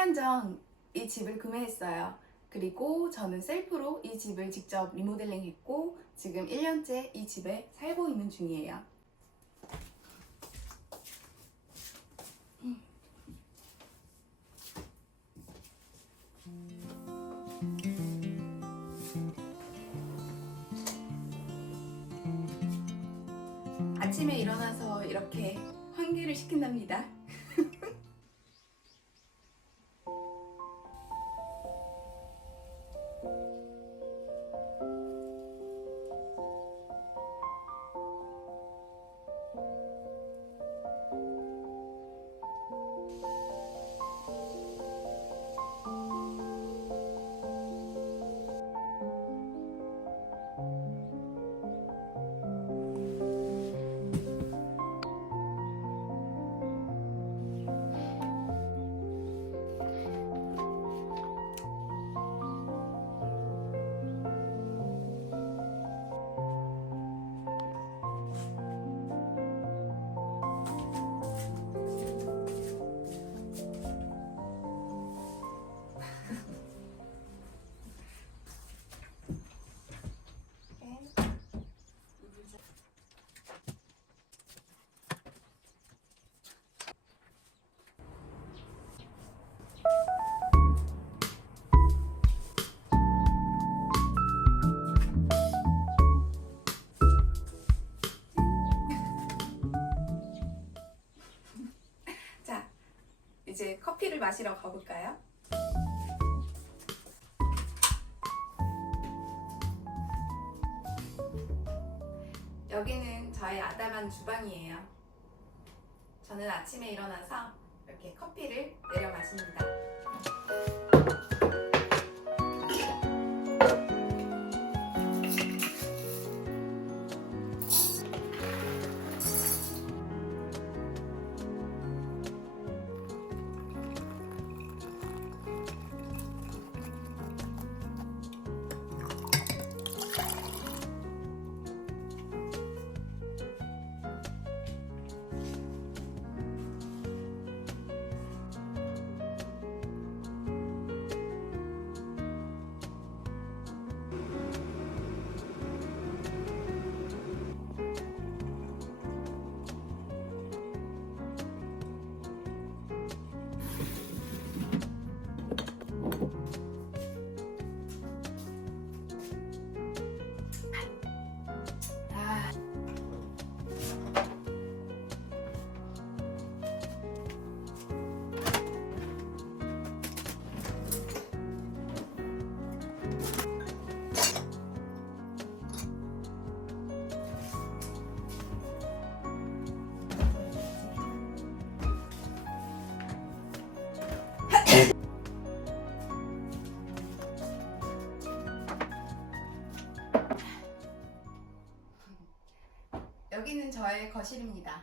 1년 전 이 집을 구매했어요. 그리고 저는 셀프로 이 집을 직접 리모델링 했고 지금 1년째 이 집에 살고 있는 중이에요. 아침에 일어나서 이렇게 환기를 시킨답니다. 자, 이제 커피를 마시러 가볼까요? 여기는 저의 아담한 주방이에요. 저는 아침에 일어나서 이렇게 커피를 내려 마십니다. 여기는 저의 거실입니다.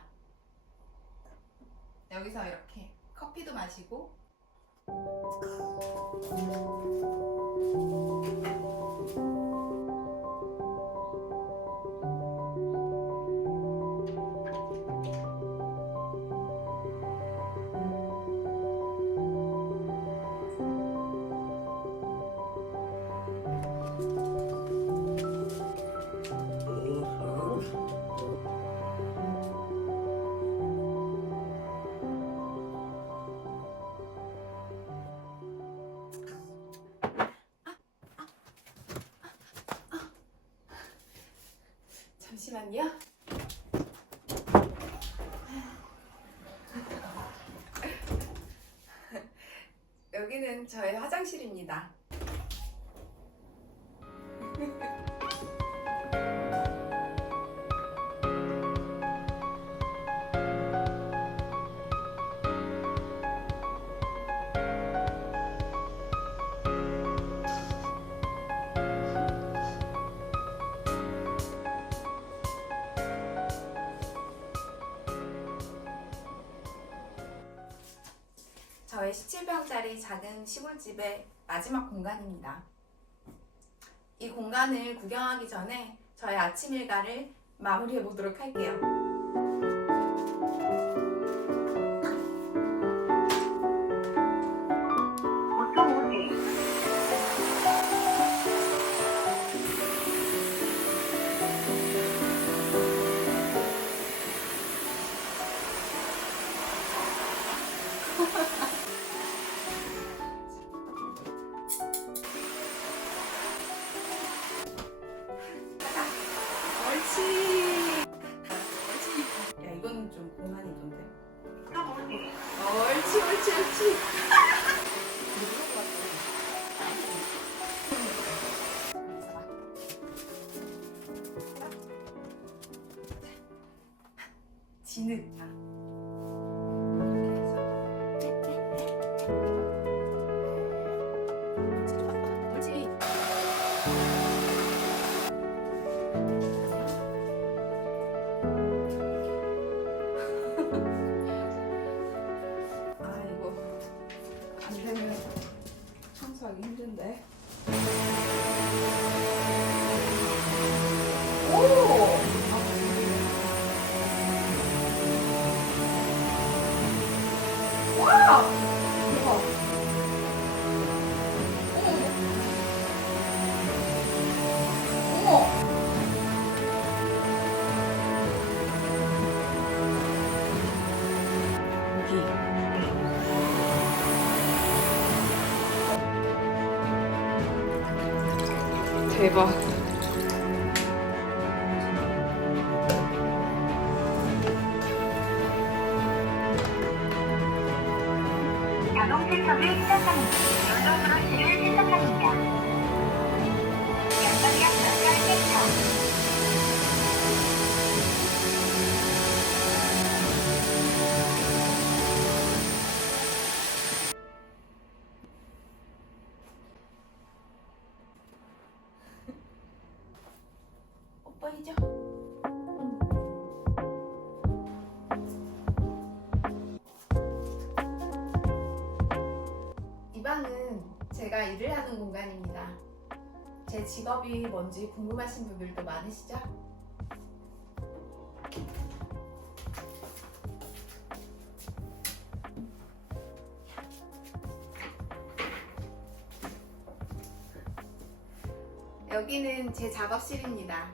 여기서 이렇게 커피도 마시고 잠시만요. 여기는 저의 화장실입니다. 저의 17평짜리 작은 시골집의 마지막 공간입니다. 이 공간을 구경하기 전에 저의 아침 일과를 마무리해 보도록 할게요. 옳지. 옳지. 야, 이건 좀 고난이 있던데. 옳지, 옳지, 옳지. 진흙. 옳지. 아, 이거 안 되면 청소하기 힘든데. 오! 와! 대박. 어머. 어머. 대박. 자동 세척을 시작합니다. 연동 브러쉬를 세척합니다. 양방향 연결 세척. 오빠이죠? 이 방은 제가 일을 하는 공간입니다. 제 직업이 뭔지 궁금하신 분들도 많으시죠? 여기는 제 작업실입니다.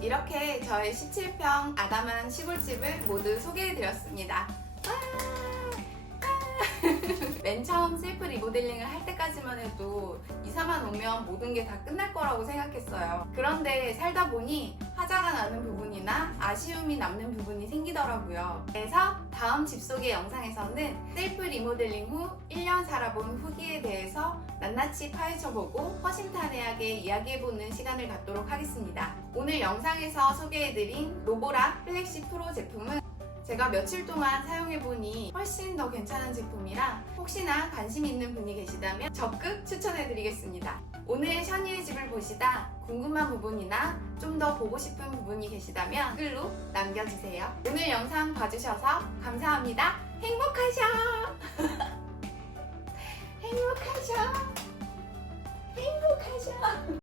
이렇게 저의 17평 아담한 시골집을 모두 소개해드렸습니다. 맨 처음 셀프 리모델링을 할 때까지만 해도 이사만 오면 모든 게 다 끝날 거라고 생각했어요. 그런데 살다 보니 화자가 나는 부분이나 아쉬움이 남는 부분이 생기더라고요. 그래서 다음 집 소개 영상에서는 셀프 리모델링 후 1년 살아본 후기에 대해서 낱낱이 파헤쳐보고 허심탄회하게 이야기해보는 시간을 갖도록 하겠습니다. 오늘 영상에서 소개해드린 로보라 플렉시 프로 제품은 제가 며칠 동안 사용해보니 훨씬 더 괜찮은 제품이라 혹시나 관심 있는 분이 계시다면 적극 추천해드리겠습니다. 오늘 션이의 집을 보시다 궁금한 부분이나 좀 더 보고 싶은 부분이 계시다면 댓글로 남겨주세요. 오늘 영상 봐주셔서 감사합니다. 행복하셔! 행복하셔! 행복하셔!